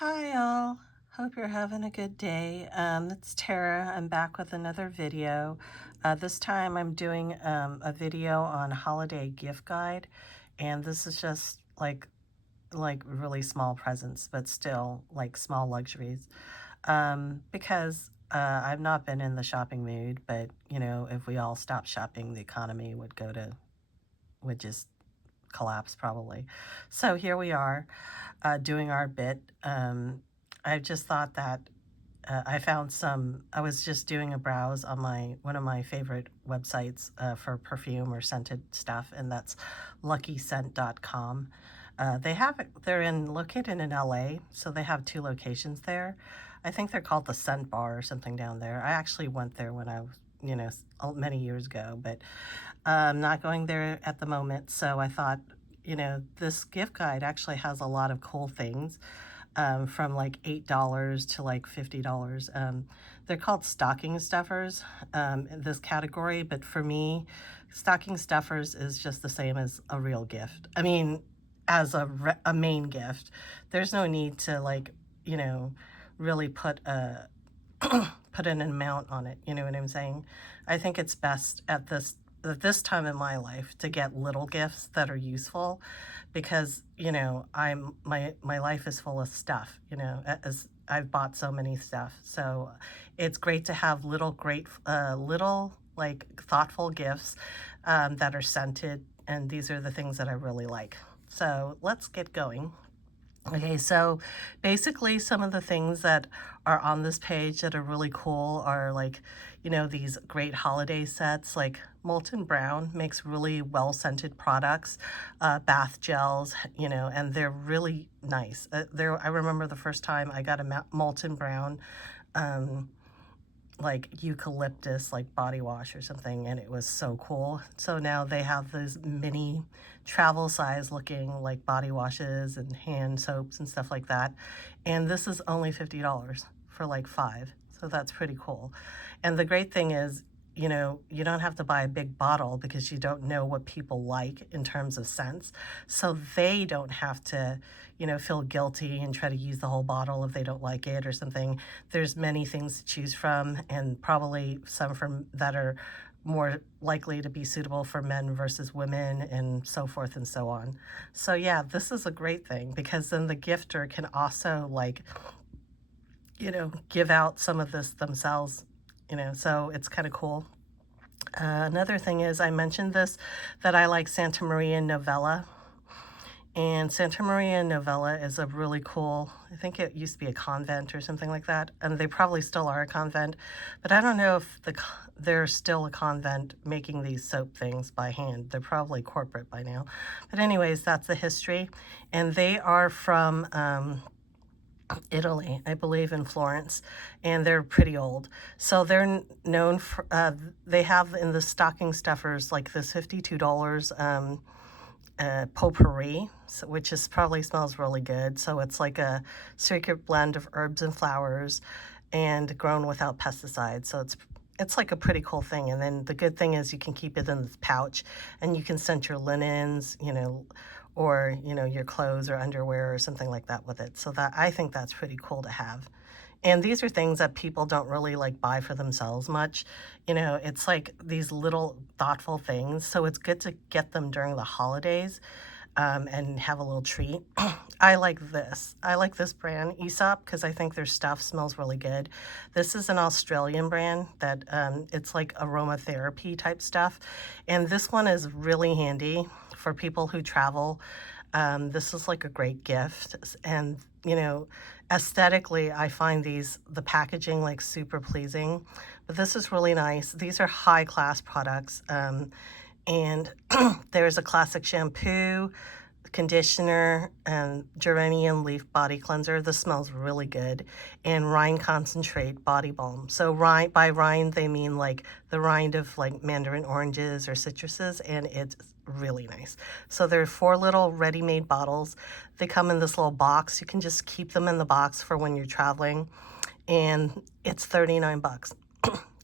Hi all, hope you're having a good day. It's Tara. I'm back with another video. This time I'm doing a video on holiday gift guide, and this is just like really small presents, but still like small luxuries. Because I've not been in the shopping mood, but you know, if we all stopped shopping, the economy would just collapse probably. So here we are doing our bit. I just thought that I found I was just doing a browse on one of my favorite websites for perfume or scented stuff, and that's luckyscent.com. They're located in LA, so they have two locations there. I think they're called the Scent Bar or something down there. I actually went there when I was, many years ago, but I'm not going there at the moment. So I thought, this gift guide actually has a lot of cool things from like $8 to like $50. They're called stocking stuffers in this category, but for me, stocking stuffers is just the same as a real gift. I mean, as a main gift, there's no need to you know, really put a put an amount on it. You know what I'm saying? I think it's best at this time in my life to get little gifts that are useful because, my life is full of stuff, as I've bought so many stuff. So it's great to have little like thoughtful gifts that are scented, and these are the things that I really like. So let's get going. Okay, so basically some of the things that are on this page that are really cool are like, these great holiday sets. Like Molten Brown makes really well-scented products, bath gels, and they're really nice. I remember the first time I got a Molten Brown um, like eucalyptus like body wash or something, and it was so cool. So now they have these mini travel size looking like body washes and hand soaps and stuff like that, and this is only $50 for like five, so that's pretty cool. And the great thing is, you don't have to buy a big bottle because you don't know what people like in terms of scents, so they don't have to, feel guilty and try to use the whole bottle if they don't like it or something. There's many things to choose from, and probably some from that are more likely to be suitable for men versus women and so forth and so on. So yeah, this is a great thing because then the gifter can also give out some of this themselves, so it's kind of cool. Another thing is I mentioned this, that I like Santa Maria Novella. And Santa Maria Novella is a really cool, I think it used to be a convent or something like that, and they probably still are a convent, but I don't know if they're still a convent making these soap things by hand. They're probably corporate by now. But anyways, that's the history. And they are from Italy, I believe in Florence, and they're pretty old. So they're known for, they have in the stocking stuffers like this $52 potpourri, which is probably smells really good. So it's like a secret blend of herbs and flowers and grown without pesticides. So it's like a pretty cool thing. And then the good thing is you can keep it in this pouch and you can scent your linens, or, your clothes or underwear or something like that with it. So that I think that's pretty cool to have. And these are things that people don't really like buy for themselves much. It's like these little thoughtful things. So it's good to get them during the holidays and have a little treat. I like this. I like this brand, Aesop, because I think their stuff smells really good. This is an Australian brand that it's like aromatherapy type stuff. And this one is really handy for people who travel. This is like a great gift. And, aesthetically, I find the packaging like super pleasing. But this is really nice. These are high class products. And there's a classic shampoo, conditioner, and geranium leaf body cleanser. This smells really good. And rind concentrate body balm. So by rind, they mean like the rind of like mandarin oranges or citruses, and it's really nice. So there are 4 little ready-made bottles. They come in this little box. You can just keep them in the box for when you're traveling, and it's 39 bucks.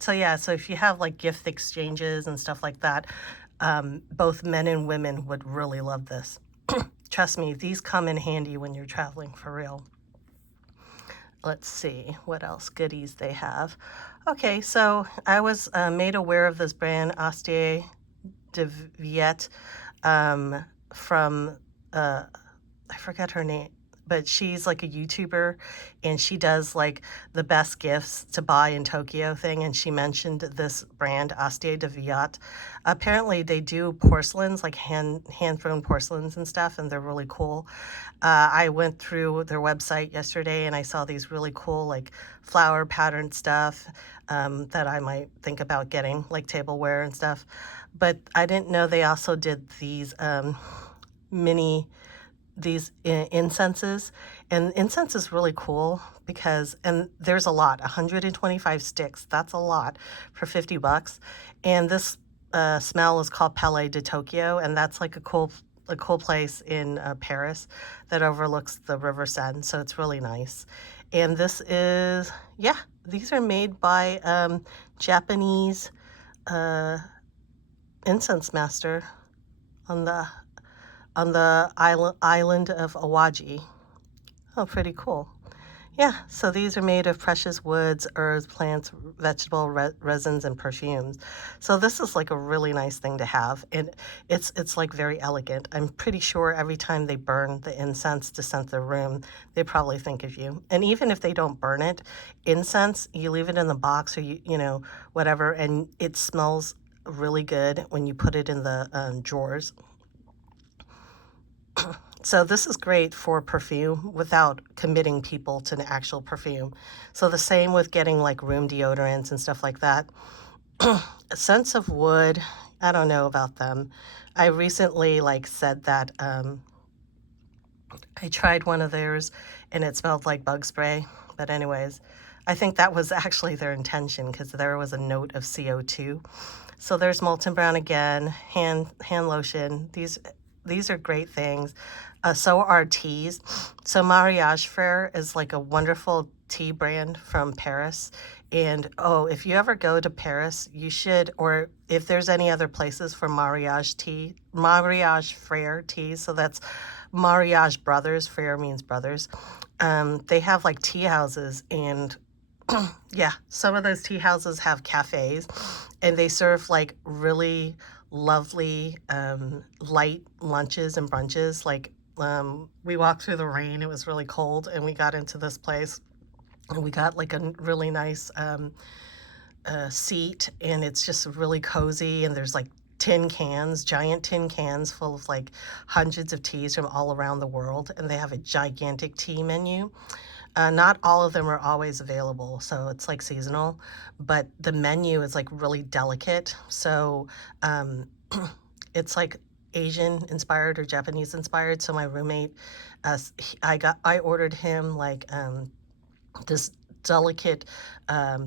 So yeah, so if you have like gift exchanges and stuff like that, both men and women would really love this. Trust me, these come in handy when you're traveling for real. let's see what else goodies they have. Okay, so I was made aware of this brand, Astier de Viette, from, I forget her name, but she's like a YouTuber, and she does like the best gifts to buy in Tokyo thing, and she mentioned this brand, Astier de Viette. Apparently they do porcelains, like hand-thrown porcelains and stuff, and they're really cool. I went through their website yesterday and I saw these really cool like flower patterned stuff that I might think about getting, like tableware and stuff. But I didn't know they also did these mini incenses, and incense is really cool because, and there's a lot, 125 sticks, that's a lot for 50 bucks. And this smell is called Palais de Tokyo, and that's like a cool place in Paris that overlooks the River Seine, so it's really nice. And this is, yeah, these are made by Japanese incense master on the island of Awaji. Oh, pretty cool. Yeah, so these are made of precious woods, herbs, plants, vegetable resins, and perfumes. So this is like a really nice thing to have, and it's like very elegant. I'm pretty sure every time they burn the incense to scent their room, they probably think of you. And even if they don't burn it, incense, you leave it in the box or you know, whatever, and it smells really good when you put it in the drawers. So this is great for perfume without committing people to an actual perfume. So the same with getting like room deodorants and stuff like that. Scents of wood, I don't know about them. I recently like said that I tried one of theirs and it smelled like bug spray. But anyways, I think that was actually their intention because there was a note of CO2. So there's Molten Brown again, hand lotion. These are great things. So are teas. So Mariage Frere is like a wonderful tea brand from Paris. And oh, if you ever go to Paris, you should, or if there's any other places for Mariage Frere tea. So that's Mariage Brothers. Frere means brothers. They have like tea houses, and yeah, some of those tea houses have cafes, and they serve like really lovely light lunches and brunches. Like we walked through the rain, it was really cold, and we got into this place and we got like a really nice seat, and it's just really cozy, and there's like tin cans, giant tin cans full of like hundreds of teas from all around the world, and they have a gigantic tea menu. Not all of them are always available, so it's like seasonal, but the menu is like really delicate. So it's like Asian inspired or Japanese inspired. So my roommate, I ordered him like this delicate,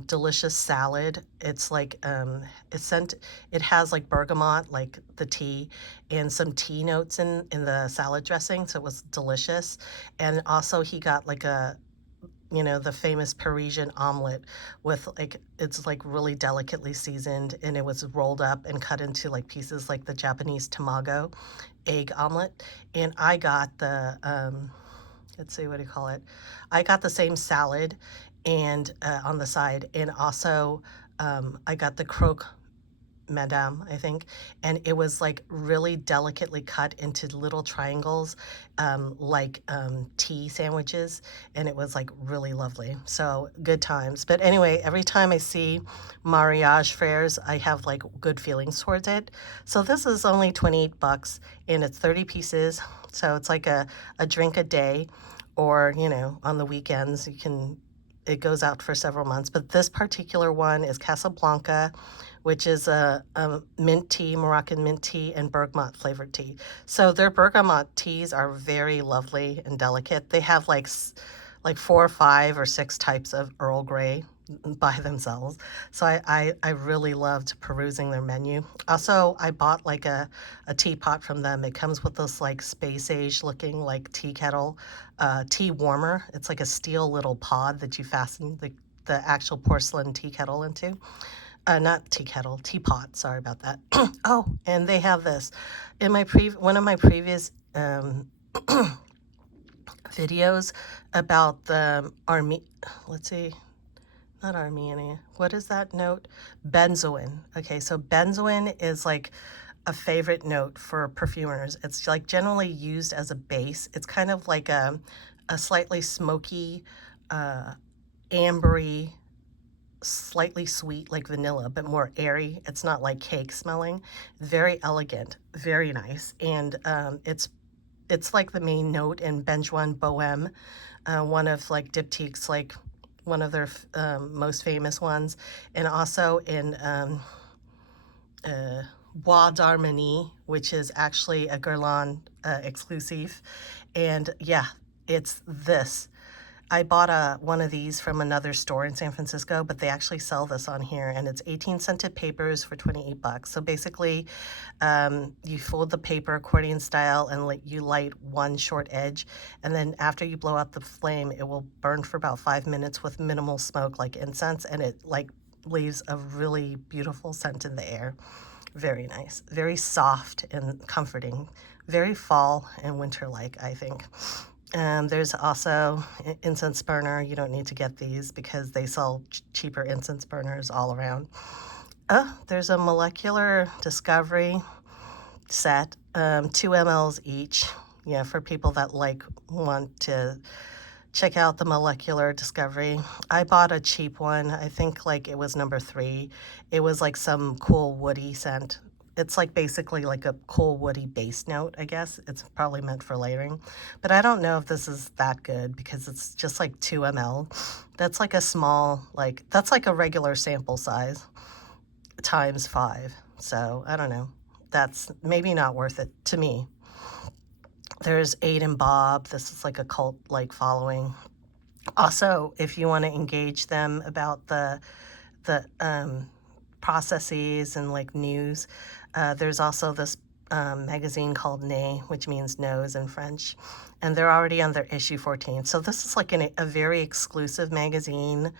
delicious salad. It's like it has like bergamot, like the tea, and some tea notes in the salad dressing. So it was delicious. And also he got like a, you know, the famous Parisian omelet with like, it's like really delicately seasoned, and it was rolled up and cut into like pieces like the Japanese tamago egg omelet. And I got the, let's see, what do you call it? I got the same salad and on the side, and also I got the croque madame, I think, and it was like really delicately cut into little triangles, like tea sandwiches, and it was like really lovely. So good times. But anyway, every time I see Mariage Frères, I have like good feelings towards it. So this is only 28 bucks, and it's 30 pieces. So it's like a drink a day, or, you know, on the weekends, you can, it goes out for several months. But this particular one is Casablanca, which is a mint tea, Moroccan mint tea, and bergamot flavored tea. So their bergamot teas are very lovely and delicate. They have like 4 or 5 or 6 types of Earl Grey by themselves. So I really loved perusing their menu. Also, I bought like a teapot from them. It comes with this like space age looking like tea kettle, tea warmer. It's like a steel little pod that you fasten the actual porcelain tea kettle into. Not tea kettle, teapot, sorry about that. Oh, and they have this. In my one of my previous videos about the let's see, not Armenia. What is that note? Benzoin. Okay, so benzoin is like a favorite note for perfumers. It's like generally used as a base. It's kind of like a slightly smoky, ambery, slightly sweet like vanilla, but more airy. It's not like cake smelling. Very elegant, very nice. And it's like the main note in Benjoin Bohème, one of like Diptyque's like one of their most famous ones, and also in Bois d'Harmonie, which is actually a Guerlain exclusive. And yeah, it's this. I bought one of these from another store in San Francisco, but they actually sell this on here, and it's 18 scented papers for 28 bucks. So basically, you fold the paper accordion style and you light one short edge, and then after you blow out the flame, it will burn for about 5 minutes with minimal smoke like incense, and it like leaves a really beautiful scent in the air. Very nice, very soft and comforting, very fall and winter-like, I think. There's also incense burner. You don't need to get these because they sell cheaper incense burners all around. There's a molecular discovery set, 2 mLs each. Yeah, for people that like want to check out the molecular discovery. I bought a cheap one. I think like it was number 3. It was like some cool woody scent. It's like basically like a cool woody base note, I guess. It's probably meant for layering. But I don't know if this is that good because it's just like 2 ml. That's like a small, like, that's like a regular sample size times 5. So I don't know. That's maybe not worth it to me. There's Aid and Bob. This is like a cult like following. Also, if you want to engage them about the processes and like news, there's also this magazine called Nez, which means nose in French, and they're already on their issue 14. So this is like a very exclusive magazine,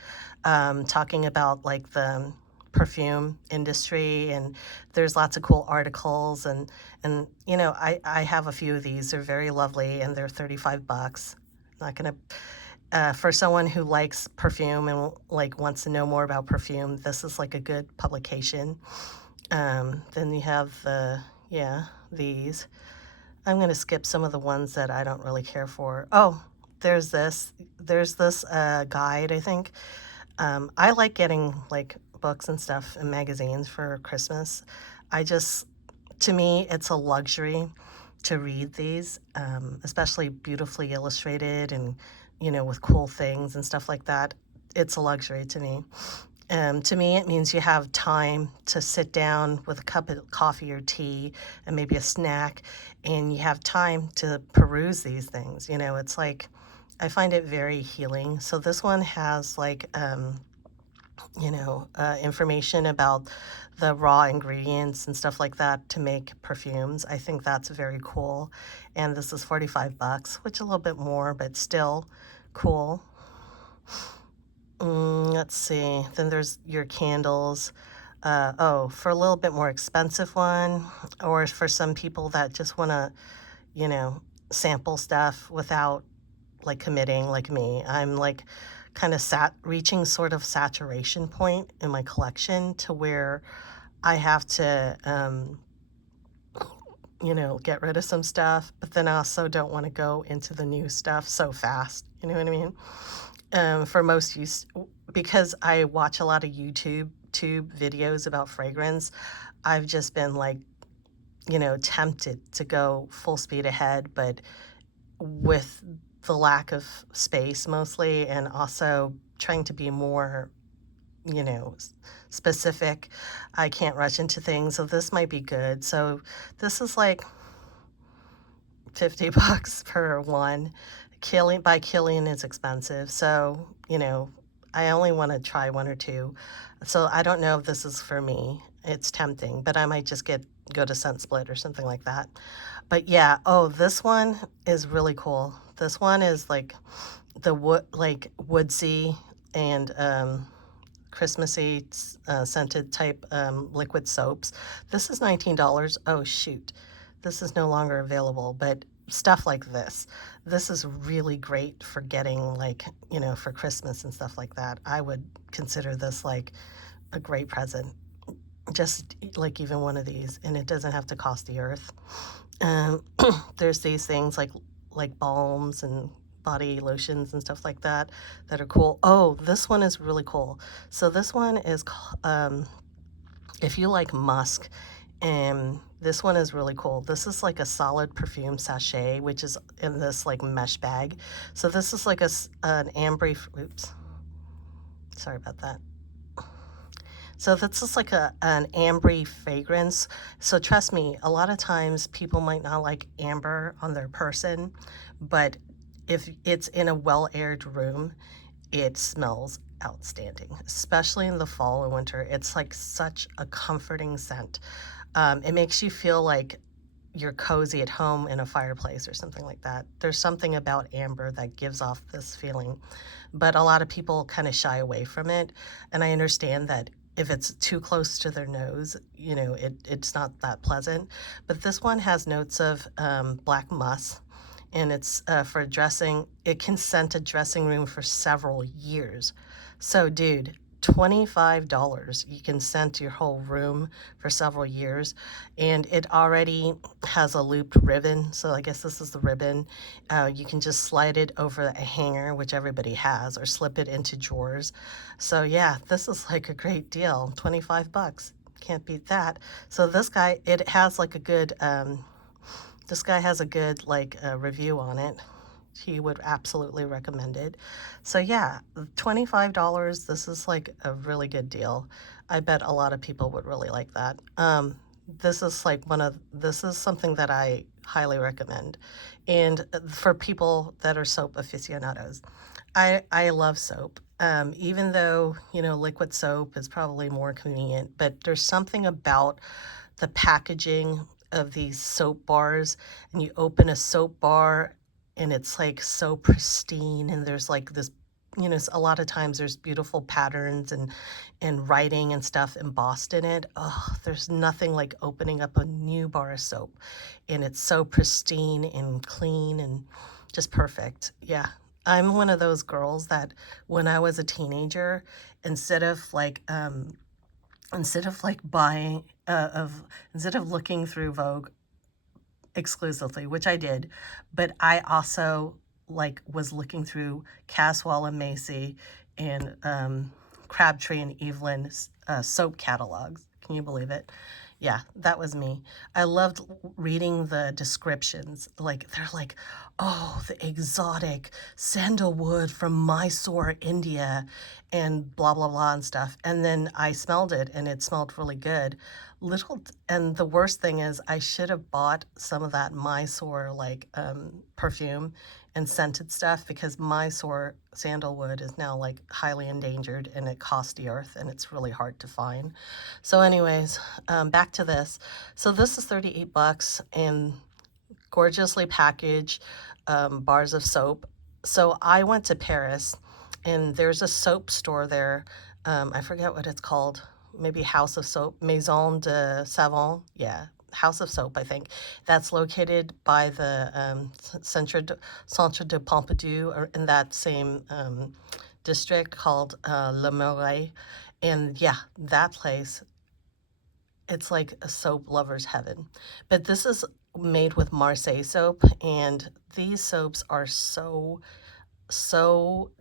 talking about like the perfume industry, and there's lots of cool articles, and you know, I have a few of these. They're very lovely, and they're 35 bucks. Not gonna for someone who likes perfume and like wants to know more about perfume, this is like a good publication. Then you have these. I'm going to skip some of the ones that I don't really care for. Oh, there's this. There's this guide, I think. I like getting like books and stuff and magazines for Christmas. To me, it's a luxury to read these, especially beautifully illustrated and, you know, with cool things and stuff like that. It's a luxury to me. To me, it means you have time to sit down with a cup of coffee or tea and maybe a snack, and you have time to peruse these things. You know, it's like, I find it very healing. So this one has like, information about the raw ingredients and stuff like that to make perfumes. I think that's very cool. And this is 45 bucks, which is a little bit more, but still cool. Let's see. Then there's your candles. For a little bit more expensive one, or for some people that just want to, you know, sample stuff without like committing, like me. I'm like kind of reaching sort of saturation point in my collection to where I have to, get rid of some stuff, but then I also don't want to go into the new stuff so fast. You know what I mean? For most use, because I watch a lot of YouTube videos about fragrance, I've just been like, tempted to go full speed ahead, but with the lack of space mostly, and also trying to be more, specific. I can't rush into things, so this might be good. So this is like 50 bucks per one. By Killian is expensive, so, I only want to try one or two. So I don't know if this is for me. It's tempting, but I might just go to Scent Split or something like that. But yeah, oh, this one is really cool. This one is like the woodsy and Christmassy scented type liquid soaps. This is $19. Oh shoot, this is no longer available, but stuff like this. This is really great for getting, like, you know, for Christmas and stuff like that. I would consider this like a great present. Just like even one of these, and it doesn't have to cost the earth. Um, there's these things like balms and body lotions and stuff like that that are cool. Oh, this one is really cool. So this one is if you like musk, and this one is really cool. This is like a solid perfume sachet, which is in this like mesh bag. So this is like an amber, oops, sorry about that. So that's just like an ambery fragrance. So trust me, a lot of times people might not like amber on their person, but if it's in a well-aired room, it smells outstanding, especially in the fall and winter. It's like such a comforting scent. It makes you feel like you're cozy at home in a fireplace or something like that. There's something about amber that gives off this feeling, but a lot of people kind of shy away from it. And I understand that if it's too close to their nose, you know, it's not that pleasant. But this one has notes of black musk, and it's for dressing. It can scent a dressing room for several years. So, dude, $25. You can scent your whole room for several years, and it already has a looped ribbon. So I guess this is the ribbon. You can just slide it over a hanger, which everybody has, or slip it into drawers. So yeah, this is like a great deal. 25 bucks. Can't beat that. So this guy, it has like a good, this guy has a good like review on it. He would absolutely recommend it. So yeah, $25, this is like a really good deal. I bet a lot of people would really like that. This is like this is something that I highly recommend. And for people that are soap aficionados, I love soap. Even though, you know, liquid soap is probably more convenient, but there's something about the packaging of these soap bars, and you open a soap bar and it's like so pristine, and there's like this, you know, a lot of times there's beautiful patterns and writing and stuff embossed in it. Oh, there's nothing like opening up a new bar of soap, and it's so pristine and clean and just perfect. Yeah, I'm one of those girls that when I was a teenager, instead of like buying of instead of looking through Vogue exclusively, which I did, but I also like was looking through Caswell and Macy and Crabtree and Evelyn soap catalogs. Can you believe it? Yeah, that was me. I loved reading the descriptions. Like, they're like, oh, the exotic sandalwood from Mysore, India, and blah, blah, blah, and stuff. And then I smelled it, and it smelled really good. And the worst thing is, I should have bought some of that Mysore, like, perfume and scented stuff, because Mysore sandalwood is now like highly endangered, and it costs the earth, and it's really hard to find. So anyways, back to this. So this is 38 bucks and gorgeously packaged bars of soap. So I went to Paris, and there's a soap store there. I forget what it's called. Maybe House of Soap, Maison de Savon. Yeah, House of Soap, I think. That's located by the Centre de Pompidou, or in that same district called Le Marais. And yeah, that place, it's like a soap lover's heaven. But this is made with Marseille soap, and these soaps are so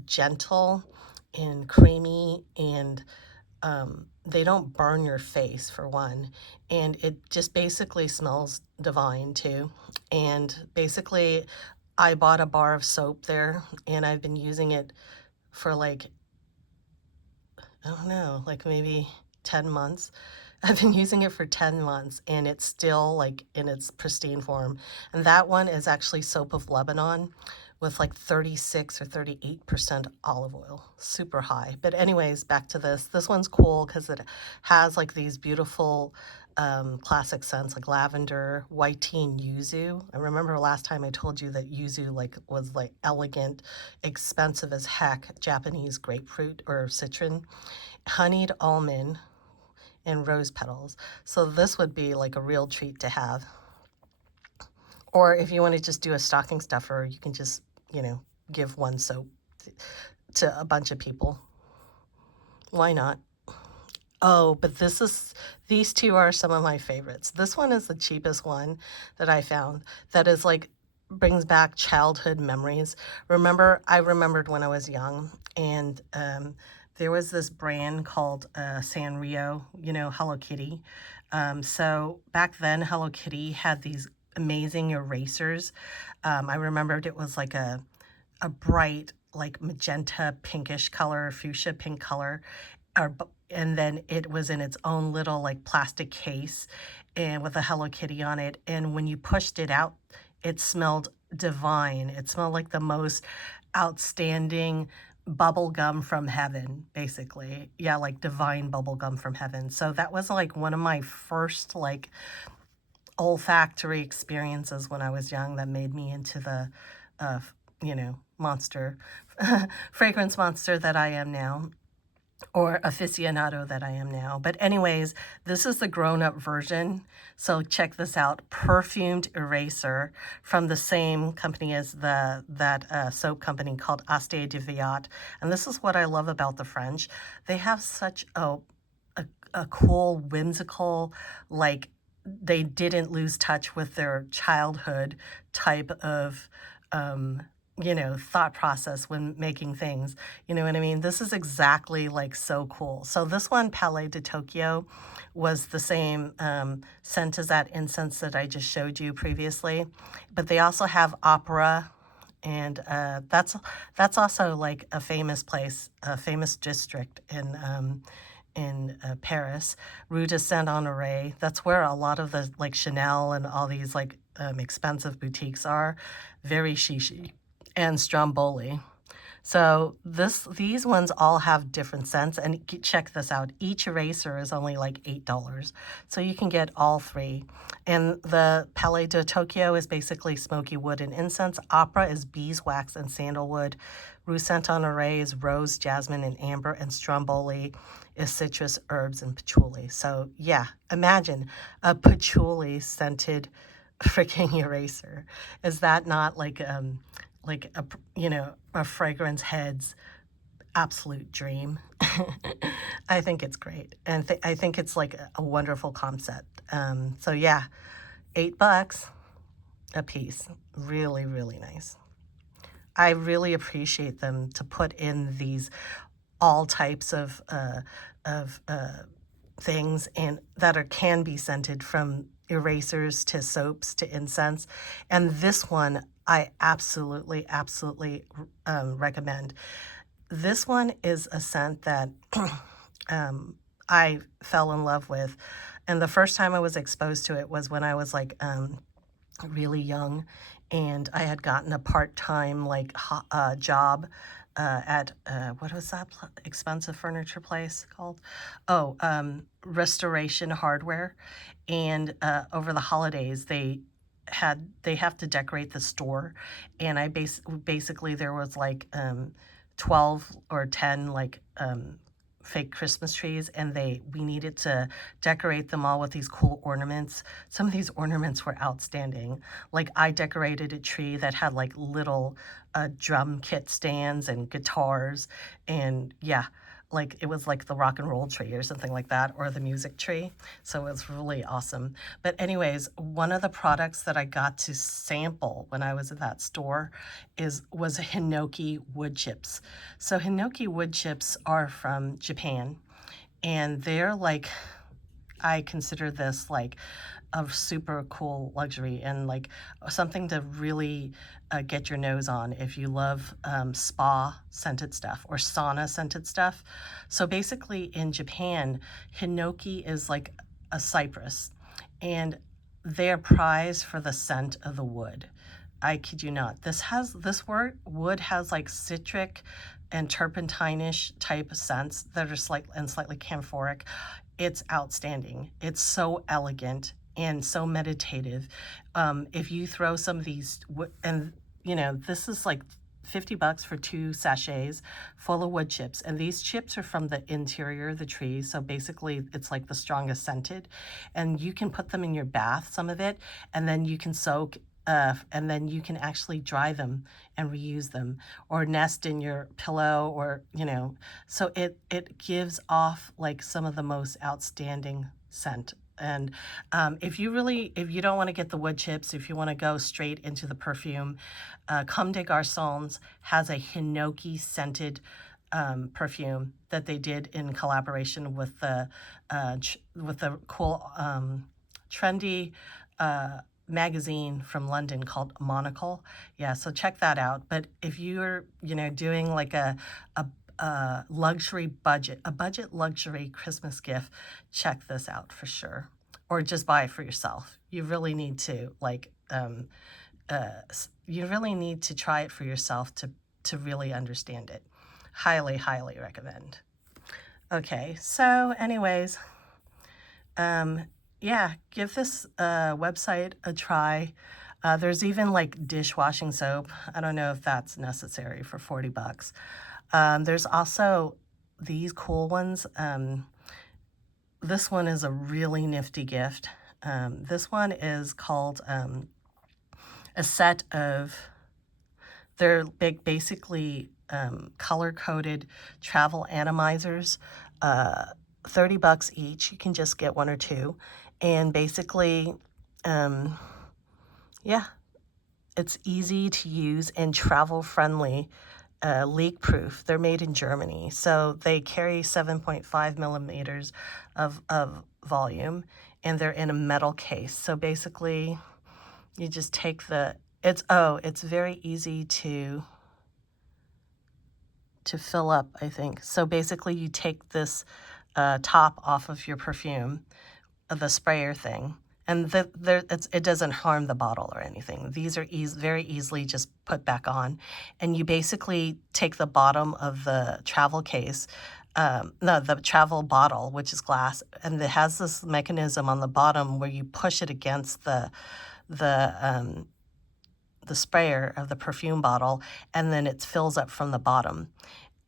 gentle and creamy, and they don't burn your face, for one, and it just basically smells divine too. And basically, I bought a bar of soap there, and I've been using it for like, I don't know, like maybe 10 months. I've been using it for 10 months, and it's still like in its pristine form. And that one is actually soap of Lebanon with like 36 or 38% olive oil, super high. But anyways, back to this. This one's cool because it has like these beautiful classic scents like lavender, white tea, and yuzu. I remember last time I told you that yuzu like was like elegant, expensive as heck, Japanese grapefruit or citron, honeyed almond, and rose petals. So this would be like a real treat to have. Or if you want to just do a stocking stuffer, you can just, you know, give one soap to a bunch of people. Why not? Oh, but these two are some of my favorites. This one is the cheapest one that I found that is like brings back childhood memories. I remembered when I was young, and there was this brand called Sanrio, you know, Hello Kitty. So back then, Hello Kitty had these amazing erasers. I remembered it was like a bright, like magenta pinkish color, fuchsia pink color, and then it was in its own little like plastic case and with a Hello Kitty on it. And when you pushed it out, it smelled divine. It smelled like the most outstanding bubble gum from heaven, basically. Yeah, like divine bubble gum from heaven. So that was like one of my first like olfactory experiences when I was young that made me into the, you know, monster, fragrance monster that I am now, or aficionado that I am now. But anyways, this is the grown-up version. So check this out, perfumed eraser from the same company as that soap company called Aste de Viat. And this is what I love about the French. They have such a cool, whimsical, like they didn't lose touch with their childhood type of you know, thought process when making things. You know what I mean? This is exactly like so cool. So this one, Palais de Tokyo, was the same scent as that incense that I just showed you previously. But they also have Opera, and that's also like a famous place, a famous district in Paris, Rue de Saint-Honoré. That's where a lot of the like Chanel and all these like expensive boutiques are, very chic, and Stromboli. So these ones all have different scents, and check this out. Each eraser is only like $8, so you can get all three. And the Palais de Tokyo is basically smoky wood and incense. Opera is beeswax and sandalwood. Rue Saint-Honoré is rose, jasmine, and amber, and Stromboli is citrus, herbs, and patchouli. So yeah, imagine a patchouli scented freaking eraser. Is that not like a, you know, a fragrance head's absolute dream? I think it's great, and I think it's like a wonderful concept. So yeah, $8 a piece, really, really nice. I really appreciate them to put in these all types of things and that can be scented, from erasers to soaps to incense. And this one I absolutely, absolutely recommend. This one is a scent that I fell in love with. And the first time I was exposed to it was when I was like really young, and I had gotten a part-time like job at what was that expensive furniture place called? Oh, Restoration Hardware. And over the holidays they have to decorate the store, and I basically there was like 12 or 10 like fake Christmas trees, and we needed to decorate them all with these cool ornaments. Some of these ornaments were outstanding. Like I decorated a tree that had like little drum kit stands and guitars, and yeah, like it was like the rock and roll tree or something like that, or the music tree. So it was really awesome. But anyways, one of the products that I got to sample when I was at that store was Hinoki wood chips. So Hinoki wood chips are from Japan, and they're like, I consider this like a super cool luxury and like something to really get your nose on if you love spa scented stuff or sauna scented stuff. So basically in Japan, Hinoki is like a cypress, and they're prized for the scent of the wood. I kid you not. Wood has like citric and turpentine-ish type of scents that are slightly camphoric. It's outstanding. It's so elegant and so meditative. If you throw some of these, and you know, this is like $50 for 2 sachets full of wood chips. And these chips are from the interior of the tree. So basically it's like the strongest scented, and you can put them in your bath, some of it, and then you can soak and then you can actually dry them and reuse them, or nest in your pillow, or so it gives off like some of the most outstanding scent. And if you don't want to get the wood chips, if you want to go straight into the perfume, Comme des Garçons has a hinoki scented perfume that they did in collaboration with the cool trendy magazine from London called Monocle. Yeah, so check that out. But if you're doing like a luxury budget, a budget luxury Christmas gift, check this out for sure. Or just buy it for yourself. You really need to you really need to try it for yourself to really understand it. Highly, highly recommend. Okay, so anyways, yeah, give this website a try. There's even like dishwashing soap. I don't know if that's necessary for 40 bucks. There's also these cool ones. This one is a really nifty gift. This one is called a set of, they're basically color-coded travel atomizers, 30 bucks each. You can just get one or two. And basically, yeah, it's easy to use and travel-friendly, leak-proof. They're made in Germany. So they carry 7.5 millimeters of volume, and they're in a metal case. So basically, you just take it's very easy to fill up, I think. So basically you take this top off of your perfume, the sprayer thing, and it doesn't harm the bottle or anything. These are very easily just put back on. And you basically take the bottom of the travel case, no, the travel bottle, which is glass, and it has this mechanism on the bottom where you push it against the sprayer of the perfume bottle, and then it fills up from the bottom,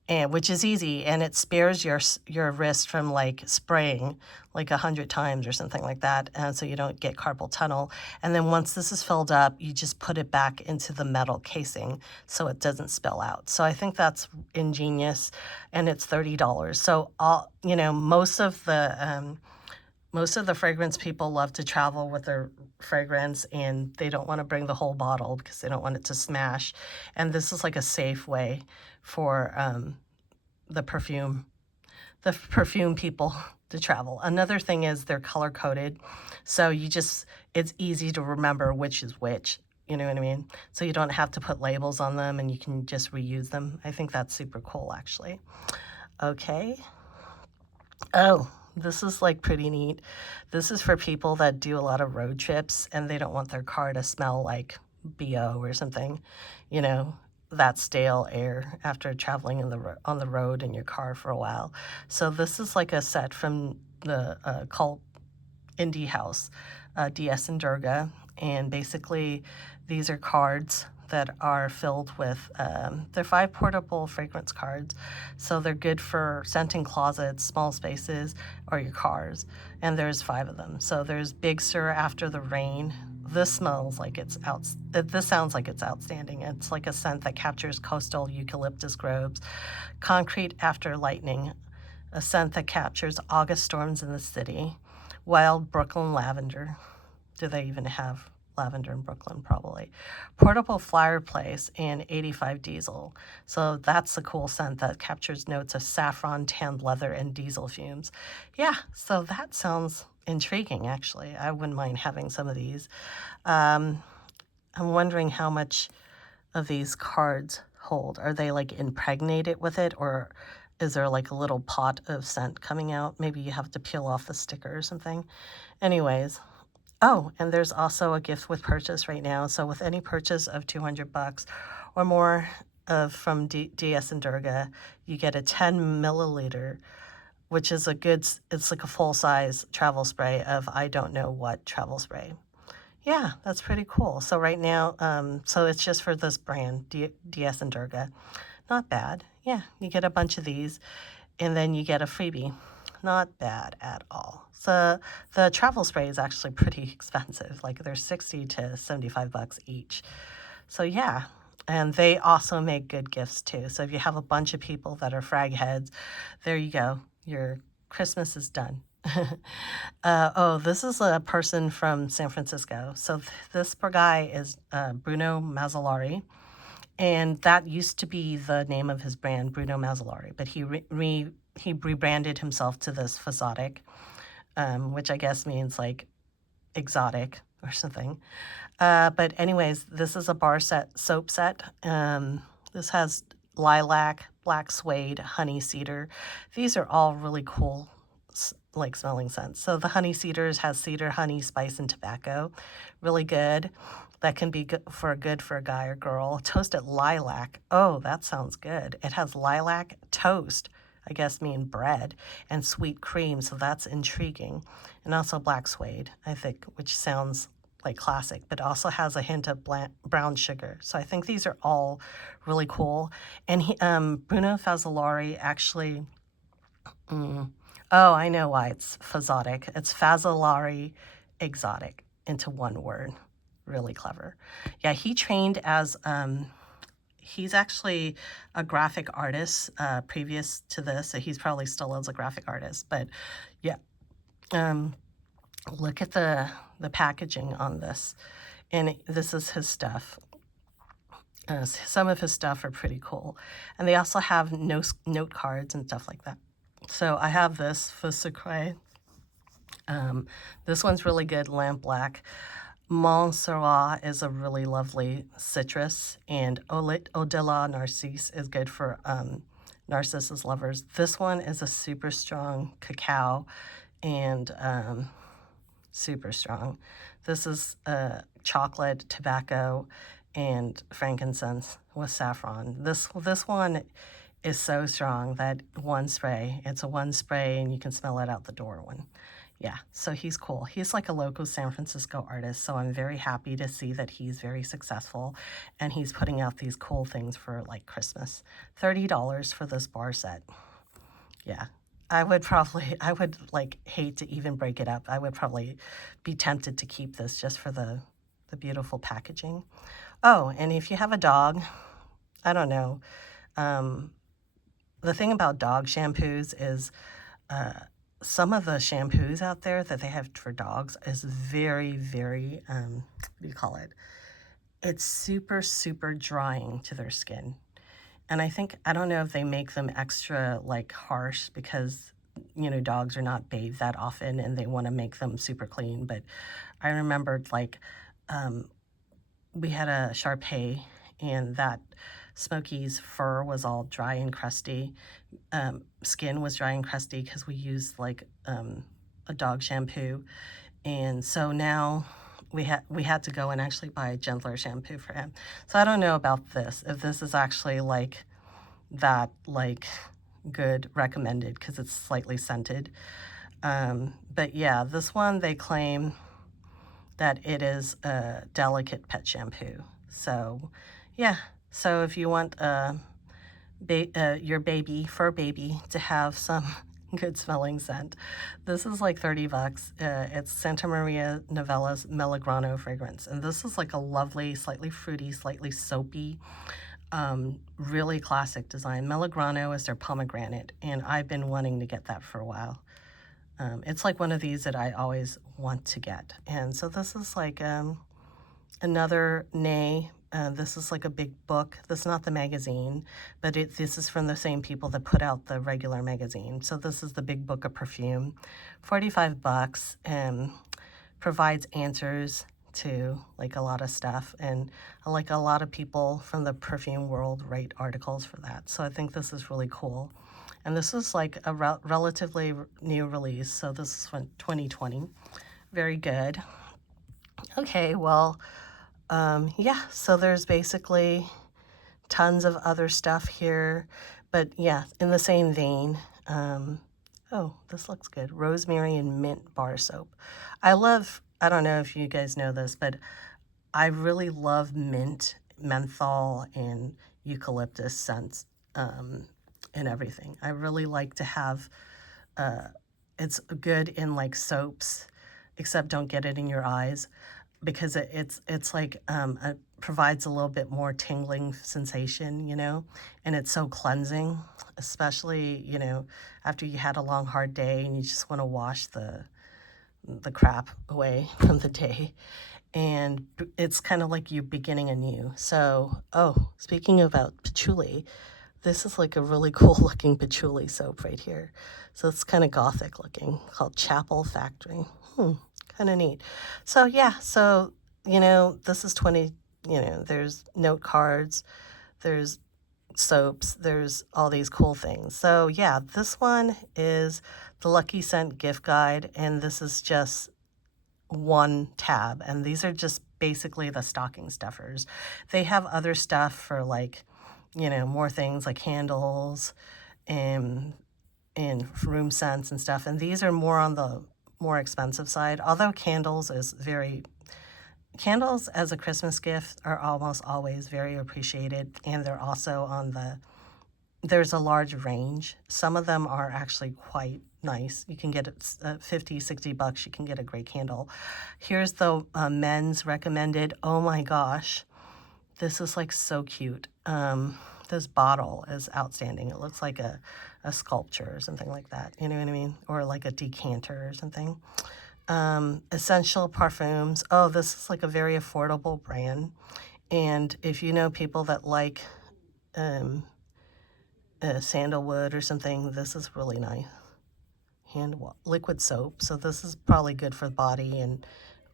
and which is easy, and it spares your wrist from like spraying like 100 times or something like that, and so you don't get carpal tunnel. And then once this is filled up, you just put it back into the metal casing so it doesn't spill out. So I think that's ingenious, and it's $30. So most of the fragrance people love to travel with their fragrance, and they don't want to bring the whole bottle because they don't want it to smash. And this is like a safe way for the perfume people to travel. Another thing is they're color coded, so it's easy to remember which is which. You know what I mean? So you don't have to put labels on them, and you can just reuse them. I think that's super cool, actually. Okay. Oh, this is like pretty neat. This is for people that do a lot of road trips and they don't want their car to smell like BO or something, that stale air after traveling on the road in your car for a while. So this is like a set from the cult indie house, DS and Durga, and basically these are cards that are filled with, they're 5 portable fragrance cards. So they're good for scenting closets, small spaces, or your cars. And there's 5 of them. So there's Big Sur After the Rain. This smells like this sounds like it's outstanding. It's like a scent that captures coastal eucalyptus groves. Concrete After Lightning, a scent that captures August storms in the city. Wild Brooklyn Lavender. Do they even have lavender in Brooklyn? Probably. Portable Fireplace and 85 Diesel. So that's a cool scent that captures notes of saffron, tanned leather, and diesel fumes. Yeah, so that sounds intriguing, actually. I wouldn't mind having some of these. I'm wondering how much of these cards hold. Are they like impregnated with it, or is there like a little pot of scent coming out? Maybe you have to peel off the sticker or something. Anyways. Oh, and there's also a gift with purchase right now. So with any purchase of 200 bucks or more from DS and Durga, you get a 10 milliliter, which is it's like a full-size travel spray of I don't know what travel spray. Yeah, that's pretty cool. So right now, so it's just for this brand, DS and Durga. Not bad. Yeah, you get a bunch of these, and then you get a freebie. Not bad at all. So the travel spray is actually pretty expensive. Like they're 60 to 75 bucks each. So yeah, and they also make good gifts too. So if you have a bunch of people that are frag heads, there you go. Your Christmas is done. Oh, this is a person from San Francisco. So this poor guy is Bruno Mazzolari. And that used to be the name of his brand, Bruno Mazzolari. But he rebranded himself to this Fasotic, which I guess means like exotic or something. But anyways, this is a bar set, soap set. This has lilac, black suede, honey cedar. These are all really cool, like smelling scents. So the honey cedars has cedar, honey, spice, and tobacco. Really good. That can be good for a guy or girl. Toasted lilac. Oh, that sounds good. It has lilac toast, I guess mean bread, and sweet cream, so that's intriguing. And also black suede, I think, which sounds like classic, but also has a hint of brown sugar. So I think these are all really cool. And Bruno Fazzolari actually, oh, I know why it's Fazotic. It's Fazzolari Exotic into one word. Really clever. Yeah, he trained as, he's actually a graphic artist previous to this, so he's probably still as a graphic artist. But yeah, look at the packaging on this, and this is his stuff. Some of his stuff are pretty cool, and they also have note cards and stuff like that. So I have this for Secret. This one's really good, lamp black. Montserrat is a really lovely citrus, and Au-delà Narcisse is good for Narcissus lovers. This one is a super strong cacao and super strong. This is chocolate, tobacco, and frankincense with saffron. This one is so strong that one spray, it's a one spray and you can smell it out the door one. Yeah, so he's cool. He's like a local San Francisco artist, so I'm very happy to see that he's very successful and he's putting out these cool things for like Christmas. $30 for this bar set. Yeah, I would like hate to even break it up. I would probably be tempted to keep this just for the beautiful packaging. Oh, and if you have a dog, I don't know. The thing about dog shampoos is some of the shampoos out there that they have for dogs is very, very, what do you call it? It's super, super drying to their skin. And I don't know if they make them extra like harsh because, you know, dogs are not bathed that often and they want to make them super clean. But I remembered like we had a Shar Pei and that Smokey's fur was all dry and crusty. Skin was dry and crusty because we used like a dog shampoo. And so now we had to go and actually buy a gentler shampoo for him. So I don't know about this, if this is actually like that, like good recommended because it's slightly scented. But yeah, this one they claim that it is a delicate pet shampoo. So yeah, so if you want your fur baby to have some good smelling scent, this is like 30 bucks. It's Santa Maria Novella's Melograno fragrance. And this is like a lovely, slightly fruity, slightly soapy, really classic design. Melograno is their pomegranate, and I've been wanting to get that for a while. It's like one of these that I always want to get. And so this is like another Nay. This is like a big book. This is not the magazine, but this is from the same people that put out the regular magazine. So this is the big book of perfume. 45 bucks and provides answers to like a lot of stuff. And like a lot of people from the perfume world write articles for that. So I think this is really cool. And this is like a relatively new release. So this is from 2020. Very good. Okay, well, yeah, so there's basically tons of other stuff here. But yeah, in the same vein, oh, this looks good. Rosemary and mint bar soap. I don't know if you guys know this, but I really love mint, menthol, and eucalyptus scents and everything. I really like to have it's good in like soaps, except don't get it in your eyes because it's like it provides a little bit more tingling sensation, you know, and it's so cleansing, especially, you know, after you had a long hard day and you just want to wash the crap away from the day. And it's kind of like you beginning anew. So, oh, speaking about patchouli, this is like a really cool looking patchouli soap right here. So it's kind of gothic looking, called Chapel Factory. Kind of neat. So yeah, so, you know, this is 20, you know, there's note cards, there's soaps, there's all these cool things. So yeah, this one is the Lucky Scent gift guide, and this is just one tab, and these are just basically the stocking stuffers. They have other stuff for like, you know, more things like candles and room scents and stuff, and these are more on the more expensive side, although candles as a Christmas gift are almost always very appreciated, and they're also on there's a large range. Some of them are actually quite nice. You can get 50, 60 bucks. You can get a great candle. Here's the men's recommended. Oh my gosh. This is like so cute. This bottle is outstanding. It looks like a sculpture or something like that. You know what I mean? Or like a decanter or something. Essential perfumes. Oh, this is like a very affordable brand. And if you know people that like sandalwood or something, this is really nice. Liquid soap. So this is probably good for the body and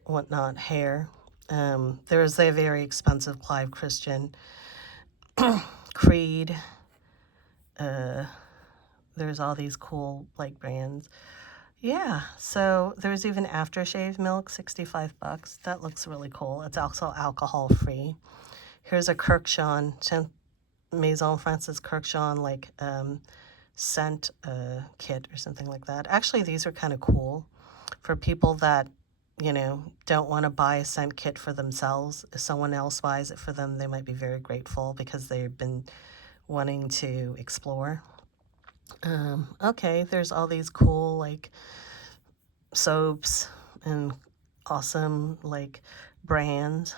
whatnot, hair. There's a very expensive Clive Christian, Creed. There's all these cool like brands. Yeah, so there's even aftershave milk, 65 bucks. That looks really cool. It's also alcohol free. Here's a Kirkshawne, Maison Francis Kirkshawne, like scent kit or something like that. Actually, these are kind of cool for people that, you know, don't want to buy a scent kit for themselves. If someone else buys it for them, they might be very grateful because they've been wanting to explore. Okay, there's all these cool like soaps and awesome like brands.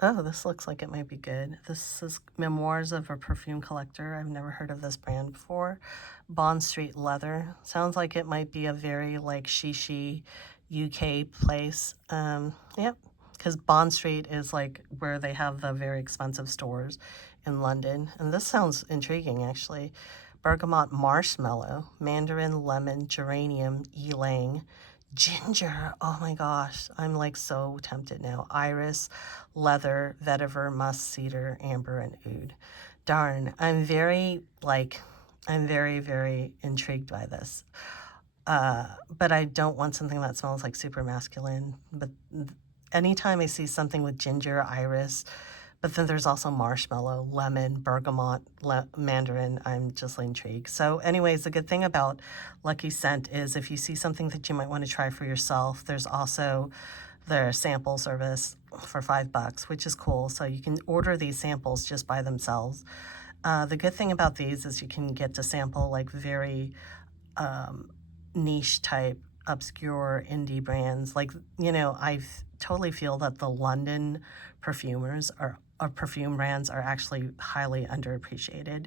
Oh, this looks like it might be good. This is Memoirs of a Perfume Collector. I've never heard of this brand before. Bond Street Leather. Sounds like it might be a very like she UK place. Yep, because Bond Street is like where they have the very expensive stores in London. And this sounds intriguing actually. Bergamot Marshmallow, Mandarin Lemon, Geranium, Ylang, Ginger. Oh my gosh, I'm like so tempted now. Iris, Leather, Vetiver, Musk, Cedar, Amber, and Oud. Darn, I'm very, very intrigued by this. But I don't want something that smells like super masculine. But anytime I see something with ginger, iris, but then there's also marshmallow, lemon, bergamot, mandarin. I'm just intrigued. So anyways, the good thing about Lucky Scent is if you see something that you might want to try for yourself, there's also their sample service for $5, which is cool. So you can order these samples just by themselves. The good thing about these is you can get to sample like very niche type obscure indie brands. Like, you know, I totally feel that the London perfumers or perfume brands are actually highly underappreciated.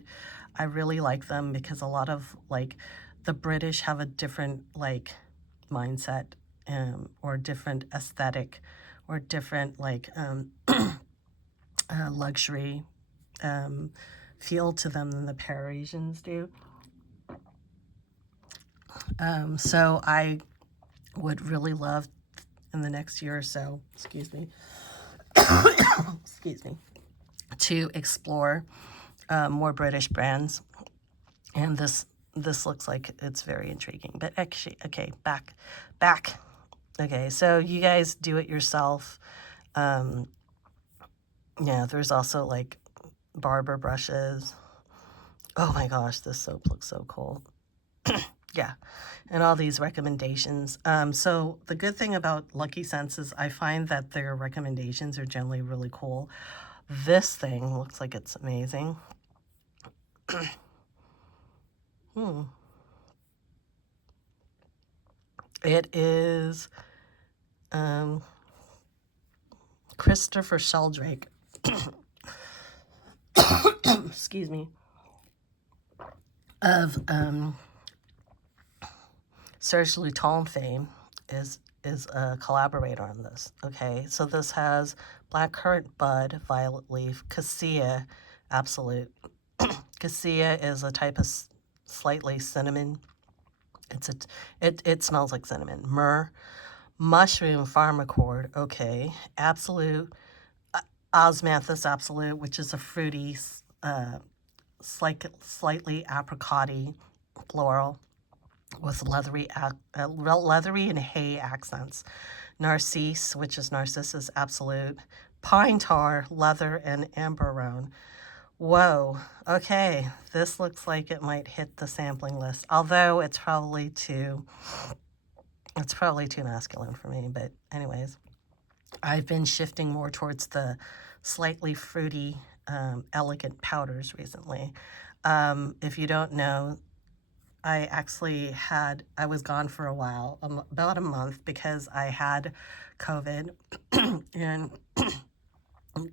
I really like them because a lot of like the British have a different like mindset or different aesthetic or different like luxury feel to them than the Parisians do. So I would really love in the next year or so, excuse me, excuse me, to explore more British brands. And this looks like it's very intriguing. But actually, okay, back. Okay, so you guys do it yourself. Yeah, there's also like barber brushes. Oh my gosh, this soap looks so cool. Yeah, and all these recommendations. So the good thing about Lucky Scents is I find that their recommendations are generally really cool. This thing looks like it's amazing. It is Christopher Sheldrake. Excuse me. Of Serge Lutton fame is a collaborator on this. Okay, so this has blackcurrant bud, violet leaf, cassia, absolute. Cassia is a type of slightly cinnamon. It smells like cinnamon. Myrrh, mushroom, pharmacord. Okay, absolute, osmanthus absolute, which is a fruity, slightly apricot-y floral with leathery and hay accents. Narcisse, which is Narcissus absolute. Pine tar, leather, and amberone. Whoa, okay, this looks like it might hit the sampling list, although it's probably too masculine for me, but anyways. I've been shifting more towards the slightly fruity, elegant powders recently. If you don't know, I was gone for a while, about a month, because I had COVID. And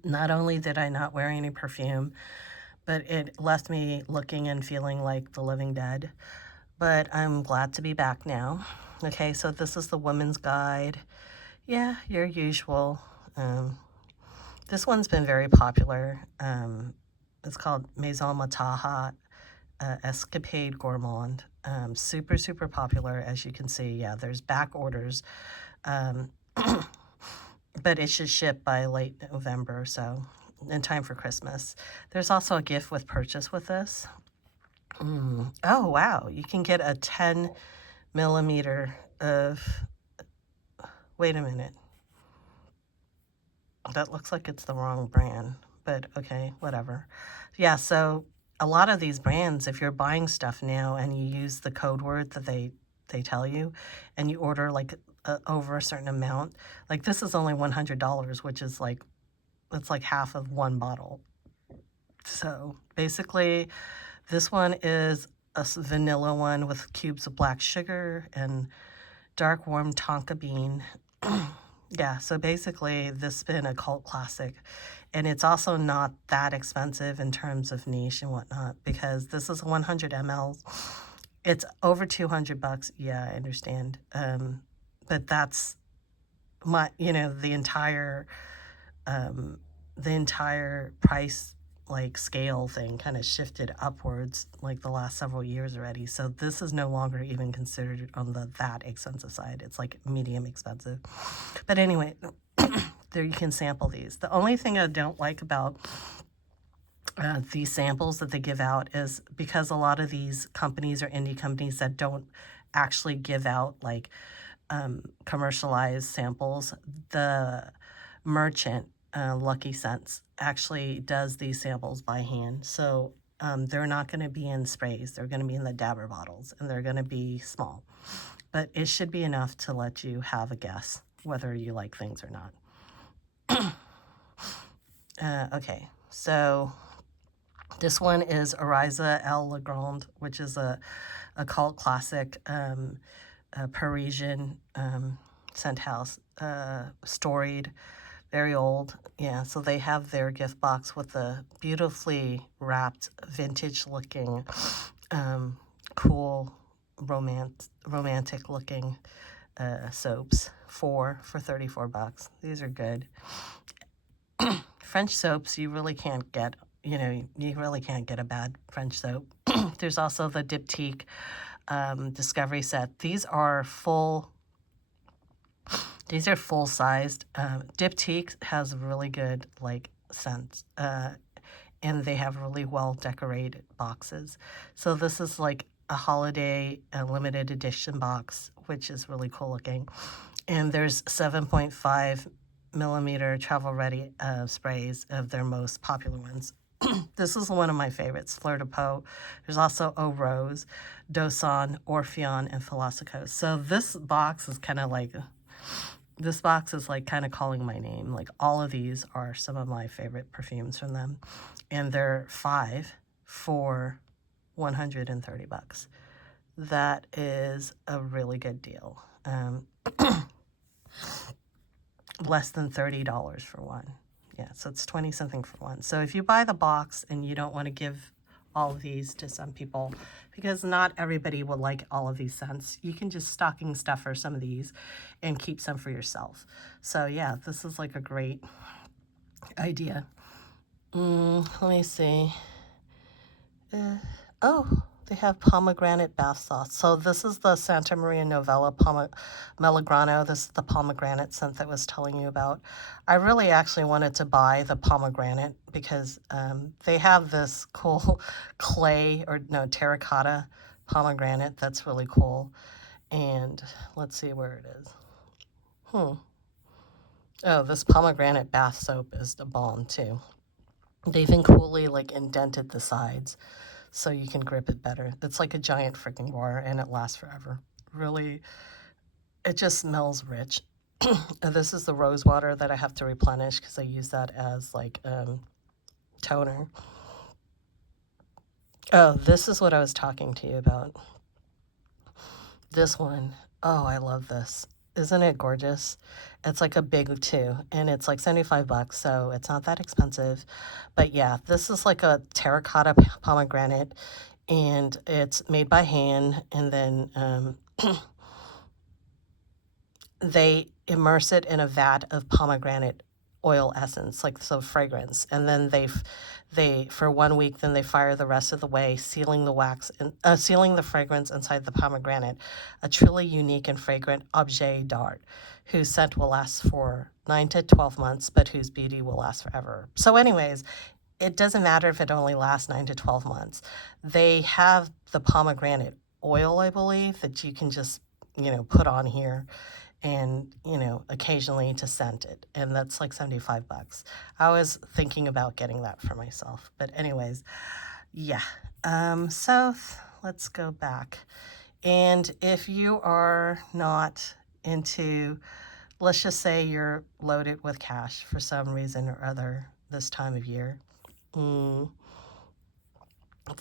not only did I not wear any perfume, but it left me looking and feeling like the living dead. But I'm glad to be back now. Okay, so this is the Women's Guide. Yeah, your usual. This one's been very popular. It's called Maison Mataha Escapade Gourmand. Super, super popular, as you can see. Yeah, there's back orders. But it should ship by late November, so in time for Christmas. There's also a gift with purchase with this. Oh, wow. You can get a 10 millimeter of... Wait a minute. That looks like it's the wrong brand, but okay, whatever. Yeah, so a lot of these brands, if you're buying stuff now and you use the code word that they tell you, and you order like over a certain amount, like this is only $100, which is like, it's like half of one bottle. So basically, this one is a vanilla one with cubes of black sugar and dark warm tonka bean. Yeah, so basically this has been a cult classic, and it's also not that expensive in terms of niche and whatnot, because this is 100 ml. It's over $200. Yeah, I understand. But that's my, the entire price like scale thing kind of shifted upwards like the last several years already. So this is no longer even considered on that expensive side. It's like medium expensive. But anyway, there you can sample these. The only thing I don't like about these samples that they give out is because a lot of these companies are indie companies that don't actually give out like commercialized samples. The merchant, Lucky Scents, actually does these samples by hand. So they're not going to be in sprays. They're going to be in the dabber bottles, and they're going to be small. But it should be enough to let you have a guess whether you like things or not. Okay, so this one is Ariza El Legrand, which is a cult classic Parisian scent house, storied, very old. Yeah, so they have their gift box with a beautifully wrapped, vintage-looking, cool, romantic-looking soaps. For $34. These are good. French soaps, you really can't get, you really can't get a bad French soap. There's also the Diptyque Discovery set. These are full-sized. Diptyque has really good like scents, and they have really well decorated boxes. So this is like a holiday limited edition box, which is really cool looking. And there's 7.5 millimeter travel ready sprays of their most popular ones. This is one of my favorites, Fleur de Peau. There's also Eau Rose, Dosan, Orpheon, and Philosophe. So this box is kind of like kind of calling my name. Like all of these are some of my favorite perfumes from them. And they're 5 for $130. that is a really good deal. Less than $30 for one. Yeah, so it's 20 something for one. So if you buy the box and you don't want to give all of these to some people, because not everybody will like all of these scents, you can just stocking stuffer some of these and keep some for yourself. So yeah, this is like a great idea. Let me see. Oh, they have pomegranate bath sauce. So this is the Santa Maria Novella Melograno. This is the pomegranate scent that I was telling you about. I really actually wanted to buy the pomegranate because they have this cool clay, or no, terracotta pomegranate that's really cool. And let's see where it is. Oh, this pomegranate bath soap is the bomb too. They've even coolly like indented the sides so you can grip it better. It's like a giant freaking bar and it lasts forever. Really, it just smells rich. And this is the rose water that I have to replenish because I use that as like toner. Oh, this is what I was talking to you about. This one. Oh, I love this. Isn't it gorgeous? It's like a big two, and it's like 75 bucks, so it's not that expensive. But yeah, this is like a terracotta pomegranate, and it's made by hand, and then they immerse it in a vat of pomegranate oil essence, like so fragrance, and then they for 1 week, then they fire the rest of the way, sealing the wax and sealing the fragrance inside the pomegranate, a truly unique and fragrant objet d'art, whose scent will last for 9 to 12 months, but whose beauty will last forever. So, anyways, it doesn't matter if it only lasts 9 to 12 months. They have the pomegranate oil, I believe, that you can just put on here and occasionally to scent it, and that's like 75 bucks. I was thinking about getting that for myself, but anyways, yeah. So let's go back, and if you are not into, let's just say you're loaded with cash for some reason or other this time of year,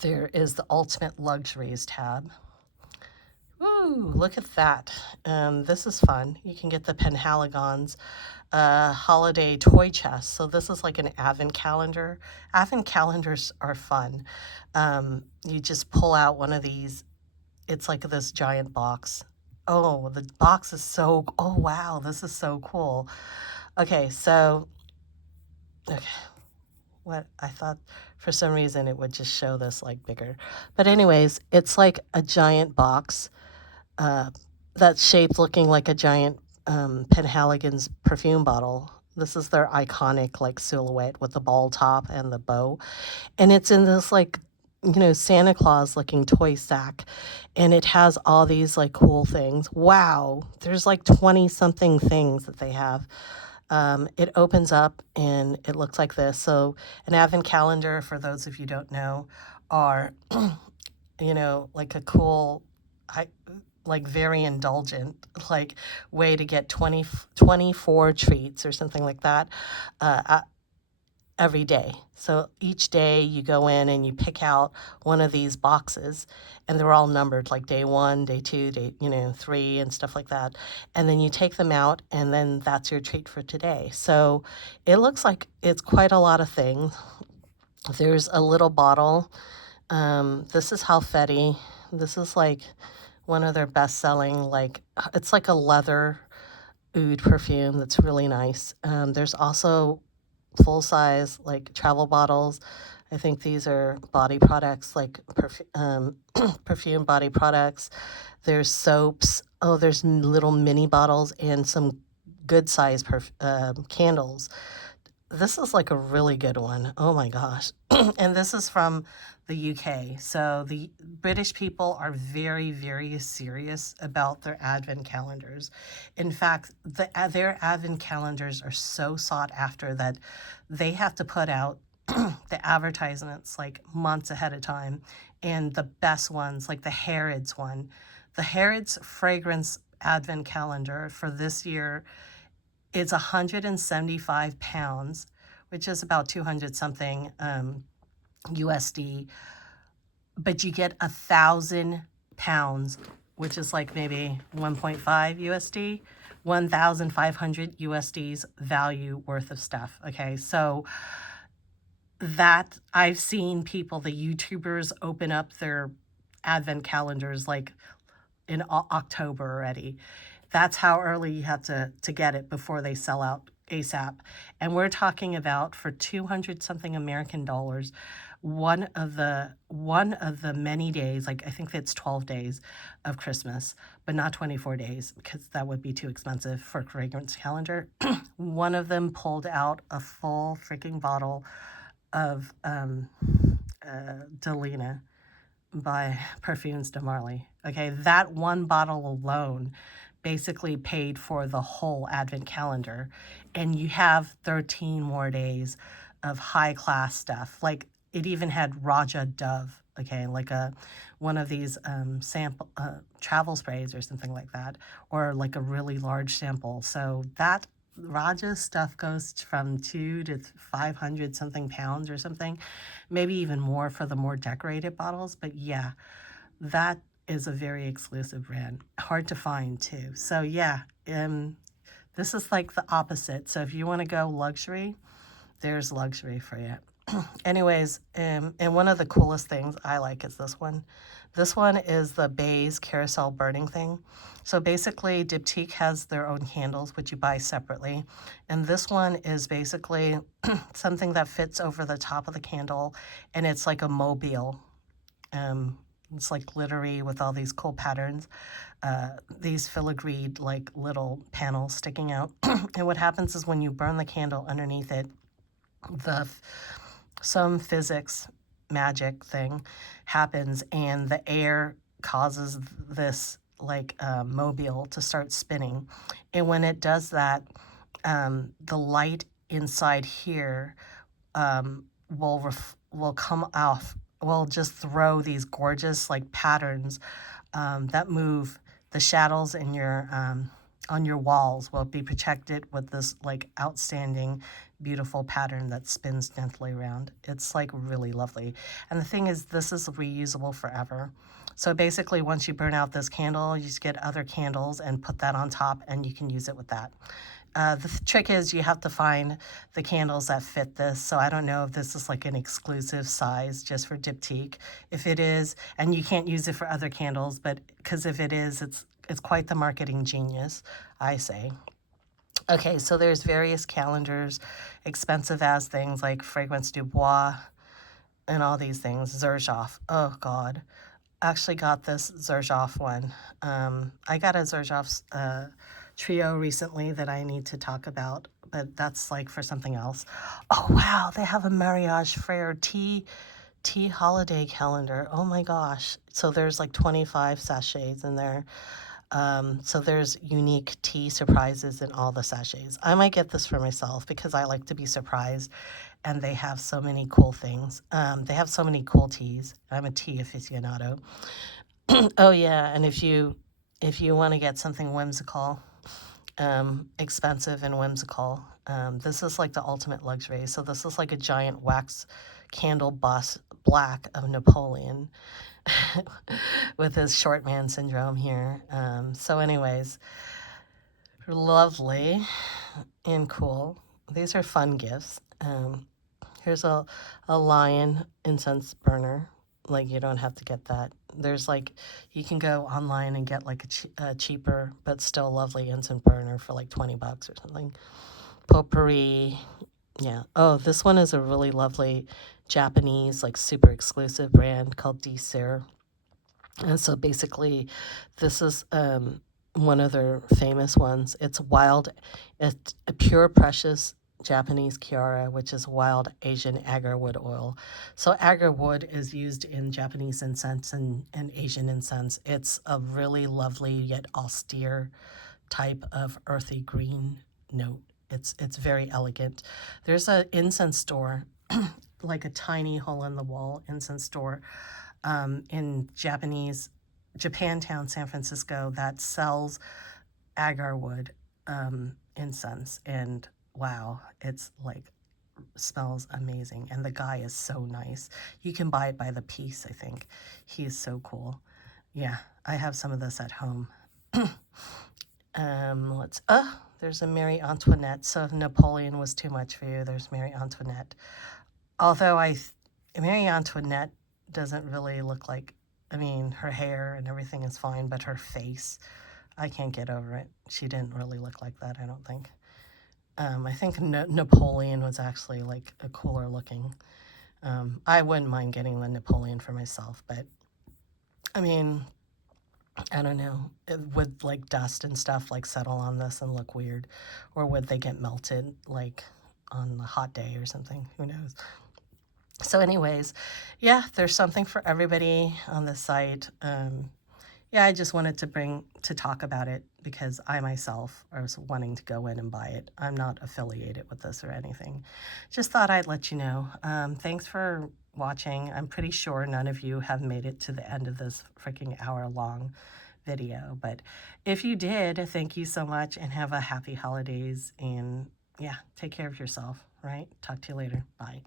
there is the Ultimate Luxuries tab. Ooh, look at that. This is fun. You can get the Penhaligon's holiday toy chest. So this is like an advent calendar. Advent calendars are fun. You just pull out one of these. It's like this giant box. Oh, the box is so, oh wow, this is so cool. Okay, so, okay. What I thought for some reason it would just show this like bigger. But anyways, it's like a giant box that's shaped looking like a giant Penhaligon's perfume bottle. This is their iconic like silhouette with the ball top and the bow. And it's in this like, Santa Claus looking toy sack. And it has all these like cool things. Wow. There's like 20 something things that they have. It opens up and it looks like this. So an advent calendar, for those of you who don't know, are, like a cool, like very indulgent, like way to get 24 treats or something like that every day. So each day you go in and you pick out one of these boxes, and they're all numbered like day 1, day 2, day 3 and stuff like that. And then you take them out, and then that's your treat for today. So it looks like it's quite a lot of things. There's a little bottle. This is Halfetti. This is like one of their best-selling, like, it's like a leather oud perfume that's really nice. There's also full-size, like, travel bottles. I think these are body products, like perfume body products. There's soaps. Oh, there's little mini bottles and some good-sized candles. This is like a really good one. Oh my gosh. And this is from the UK. So the British people are very, very serious about their advent calendars. In fact, their advent calendars are so sought after that they have to put out the advertisements like months ahead of time. And the best ones, like the Harrods one, the Harrods fragrance advent calendar for this year, it's 175 pounds, which is about 200 something USD, but you get 1,000 pounds, which is like maybe 1.5 USD, 1,500 USD's value worth of stuff. Okay, so that I've seen people, the YouTubers, open up their advent calendars like in October already. That's how early you have to get it before they sell out ASAP. And we're talking about for 200 something American dollars, one of the many days, like I think it's 12 days of Christmas, but not 24 days because that would be too expensive for a fragrance calendar. One of them pulled out a full freaking bottle of Delina by Perfumes de Marly. Okay, that one bottle alone basically paid for the whole advent calendar, and you have 13 more days of high class stuff. Like it even had Raja Dove, okay, like a one of these sample travel sprays or something like that, or like a really large sample. So that Raja stuff goes from 2 to 500 something pounds or something, maybe even more for the more decorated bottles. But yeah, that is a very exclusive brand, hard to find too. So yeah, this is like the opposite. So if you want to go luxury, there's luxury for you. Anyways, and one of the coolest things I like is this one. This one is the Bays carousel burning thing. So basically, Diptyque has their own candles, which you buy separately. And this one is basically something that fits over the top of the candle, and it's like a mobile. It's like glittery with all these cool patterns. These filigreed like little panels sticking out. And what happens is when you burn the candle underneath it, some physics magic thing happens, and the air causes this like mobile to start spinning. And when it does that, the light inside here will come off, will just throw these gorgeous like patterns that move. The shadows in your on your walls will be protected with this like outstanding beautiful pattern that spins gently around. It's like really lovely. And the thing is, this is reusable forever. So basically, once you burn out this candle, you just get other candles and put that on top, and you can use it with that. The trick is you have to find the candles that fit this. So I don't know if this is like an exclusive size just for Diptyque. If it is, and you can't use it for other candles, but because if it is, it's quite the marketing genius, I say. Okay, so there's various calendars, expensive as things like Fragrance du Bois and all these things. Xerjoff. Oh God. Actually got this Xerjoff one. I got a Xerjoff trio recently that I need to talk about, but that's like for something else. Oh wow, they have a Mariage Frere tea holiday calendar. Oh my gosh. So there's like 25 sachets in there. So there's unique tea surprises in all the sachets. I might get this for myself because I like to be surprised, and they have so many cool things. They have so many cool teas. I'm a tea aficionado. Oh yeah, and if you want to get something whimsical, expensive and whimsical, this is like the ultimate luxury. So this is like a giant wax candle bust, black, of Napoleon with his short man syndrome here. So anyways, lovely and cool. These are fun gifts. Here's a lion incense burner. Like, you don't have to get that. There's like, you can go online and get like a cheaper but still lovely incense burner for like 20 bucks or something. Potpourri. Yeah. Oh, this one is a really lovely Japanese, like super exclusive brand called Desir. And so basically, this is one of their famous ones. It's a pure precious Japanese Kiara, which is wild Asian agarwood oil. So agarwood is used in Japanese incense and Asian incense. It's a really lovely yet austere type of earthy green note. It's very elegant. There's an incense store, like a tiny hole-in-the-wall incense store in Japantown, San Francisco, that sells agarwood incense. And wow, it's like smells amazing. And the guy is so nice. You can buy it by the piece, I think. He is so cool. Yeah, I have some of this at home. There's a Marie Antoinette. So if Napoleon was too much for you, there's Marie Antoinette. Although Marie Antoinette doesn't really look like, I mean, her hair and everything is fine, but her face, I can't get over it. She didn't really look like that, I don't think. I think Napoleon was actually like a cooler looking. I wouldn't mind getting the Napoleon for myself, but I mean, I don't know. Would like dust and stuff like settle on this and look weird? Or would they get melted like on a hot day or something? Who knows? So anyways, yeah, there's something for everybody on this site. Yeah, I just wanted to talk about it because I myself was wanting to go in and buy it. I'm not affiliated with this or anything. Just thought I'd let you know. Thanks for watching. I'm pretty sure none of you have made it to the end of this freaking hour-long video, but if you did, thank you so much and have a happy holidays, and yeah, take care of yourself, right? Talk to you later. Bye.